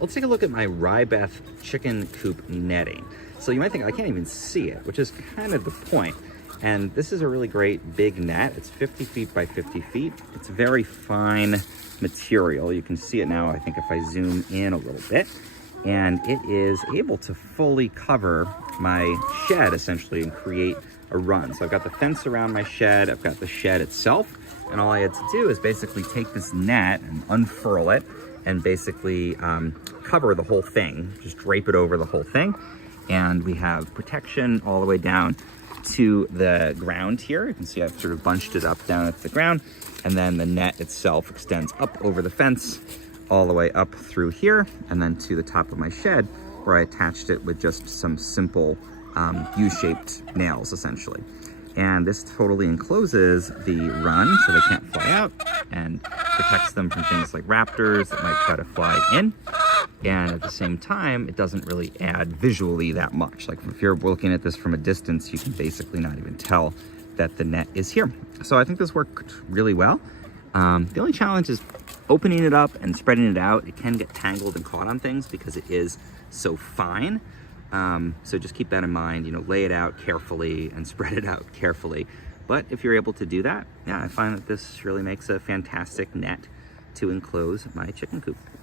let's take a look at my Rybeth chicken coop netting. So you might think I can't even see it, which is kind of the point. And this is a really great big net. It's 50 feet by 50 feet. It's very fine material. You can see it now, I think, if I zoom in a little bit. And it is able to fully cover my shed, essentially, and create a run. So I've got the fence around my shed, I've got the shed itself, and all I had to do is basically take this net and unfurl it and basically cover the whole thing, just drape it over the whole thing. And we have protection all the way down to the ground here. You can see I've sort of bunched it up down at the ground, and then the net itself extends up over the fence all the way up through here and then to the top of my shed, where I attached it with just some simple U-shaped nails, essentially. And this totally encloses the run so they can't fly out, and protects them from things like raptors that might try to fly in. And at the same time, it doesn't really add visually that much. Like if you're looking at this from a distance, you can basically not even tell that the net is here. So I think this worked really well. The only challenge is opening it up and spreading it out. It can get tangled and caught on things because it is so fine. So just keep that in mind, you know, lay it out carefully and spread it out carefully. But if you're able to do that, yeah, I find that this really makes a fantastic net to enclose my chicken coop.